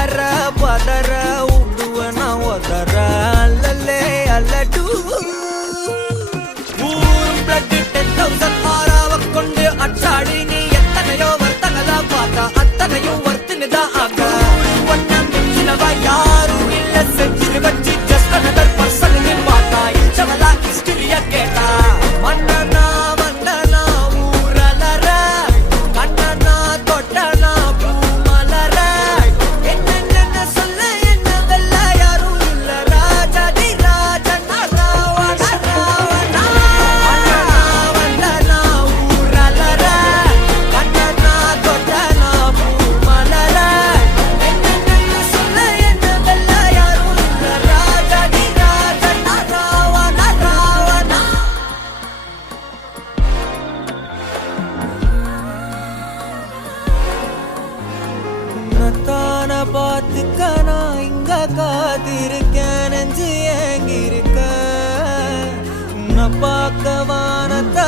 அலற பதற உடுவன ஒதற அல்லலே அல்லடு ஊரும் பிளட் 10,000 ஆறாவ கொண்டு அச்சாடி நீ எத்தனையோ வர்த்தகதா பார்த்தா அத்தனையும் வர்த்தினுதான் ஆக ஒன்ன மிஞ்சினவா யாரும் இல்ல செஞ்சிரு வச்சு ஜஸ்ட் அனதர் பர்சன் பார்த்தா இச்சவலா ஹிஸ்டரிய கேட்டா மன்னனா வந்தனா ஊரலற கண்ணனா தொட்டனா பூமலற என்ன சொல்ல என்ன வெல்ல யாரும் இல்ல ராஜாதி ராஜனா ராவண ராவணா மன்னனா வந்தனா ஊரலற கண்ணனா தொட்டனா பூமலற என்ன சொல்ல என்ன வெல்ல யாரும் இல்ல ராஜாதி ராஜனா ராவண ராவணா உன்னத்தான பார்த்துக்க நான் இங்க காத்திருக்கேன் நெஞ்சு ஏங்கிருக்க உன்னை பார்க்க வானத்தை